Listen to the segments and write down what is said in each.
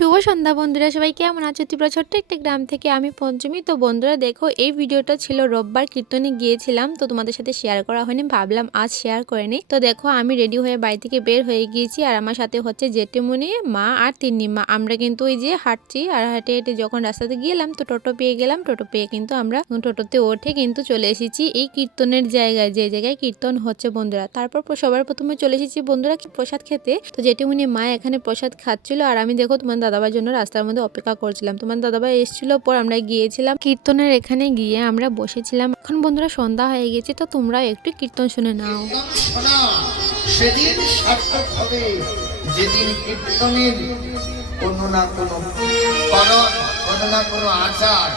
শুভ সন্ধ্যা বন্ধুরা, সবাই কেমন আছো? ত্রিপুরা ছোট্ট একটা গ্রাম থেকে আমি পঞ্চমী। তো বন্ধুরা দেখো, এই ভিডিওটা ছিল রোববার, কীর্তনে গিয়েছিলাম, তো তোমাদের সাথে শেয়ার করা হয়নি, ভাবলাম আজ শেয়ার করে নিই। তো দেখো, আমি রেডি হয়ে বাড়ি থেকে বের হয়ে গিয়েছি, আর আমার সাথে হচ্ছে জেঠিমণি, মা আর তিন্নি মা। আমরা কিন্তু ওই যে হাঁটছি, আর হেঁটে হেঁটে যখন রাস্তাতে গেলাম তো টোটো পেয়ে গেলাম। টোটো পেয়ে কিন্তু আমরা টোটোতে ওঠে কিন্তু চলে এসেছি এই কীর্তনের জায়গায়, যে জায়গায় কীর্তন হচ্ছে বন্ধুরা। তারপর সবার প্রথমে চলে এসেছি বন্ধুরা প্রসাদ খেতে। তো জেঠিমণি মা এখানে প্রসাদ খাচ্ছিল, আর আমি দেখো তোমার দাদাভাইয়ের জন্য রাস্তার মধ্যে অপেক্ষা করছিলাম। তোমার দাদাভাই এসেছিল, পর আমরা গিয়েছিলাম কীর্তনের এখানে, গিয়ে আমরা বসেছিলাম। এখন বন্ধুরা সন্ধ্যা হয়ে গেছে, তো তোমরা একটু কীর্তন শুনে নাও। সেদিন সার্থক হবে যেদিন কীর্তনের কোনো না কোনো করণ, কোনো না কোনো আচার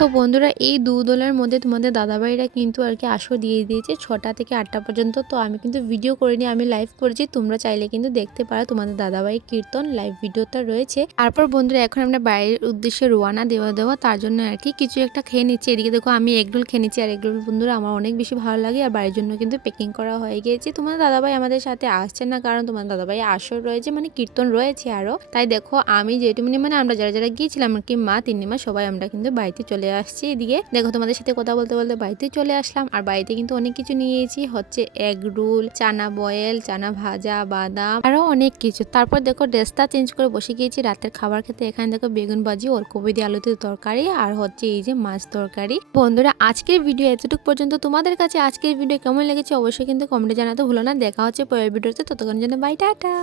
তো বন্ধুরা, এই দোলের মধ্যে তোমাদের দাদাভাইরা কিন্তু আর কি আসর দিয়ে দিয়েছে 6টা থেকে 8টা পর্যন্ত। তো আমি কিন্তু ভিডিও করিনি, আমি লাইভ করেছি, তোমরা চাইলে কিন্তু দেখতে পারো। তোমাদের দাদাভাই কীর্তন লাইভ ভিডিওটা রয়েছে। তারপর বন্ধুরা, এখন আমরা বাইরের উদ্দেশ্যে রোয়ানা দেওয়া তার জন্য আর কি কিছু একটা খেয়ে নিচ্ছি। এদিকে দেখো, আমি এগরোল খেয়ে নিচ্ছি, আর এগরোল বন্ধুরা আমার অনেক বেশি ভালো লাগে। আর বাড়ির জন্য কিন্তু প্যাকিং করা হয়ে গিয়েছে। তোমাদের দাদাভাই আমাদের সাথে আসছে না, কারণ তোমার দাদাভাই আসর রয়েছে, মানে কীর্তন রয়েছে আরো। তাই দেখো, আমি যেটুকুনি মানে আমরা যারা যারা গিয়েছিলাম আর কি, মা তিন্নি মা সবাই আমরা কিন্তু বাড়িতে চলে আসছি। এদিকে দেখো, তোমাদের সাথে কথা বলতে বলতে বাড়িতে চলে আসলাম। আর বাড়িতে কিন্তু অনেক কিছু নিয়েছি, হচ্ছে এগ রোল, চানা বয়েল, চানা ভাজা, বাদাম, আরো অনেক কিছু। তারপর দেখো, ড্রেসটা চেঞ্জ করে বসে গিয়েছি রাতের খাবার খেতে। এখানে দেখো বেগুন ভাজি, ওলকপি দিয়ে আলুতে তরকারি, আর হচ্ছে এই যে মাছ তরকারি। বন্ধুরা, আজকের ভিডিও এতটুকু পর্যন্ত। তোমাদের কাছে আজকের ভিডিও কেমন লেগেছে অবশ্যই কিন্তু কমেন্টে জানাতে ভুলো না। দেখা হচ্ছে পরের ভিডিওতে, ততক্ষণ জন্য বাই, টাটা।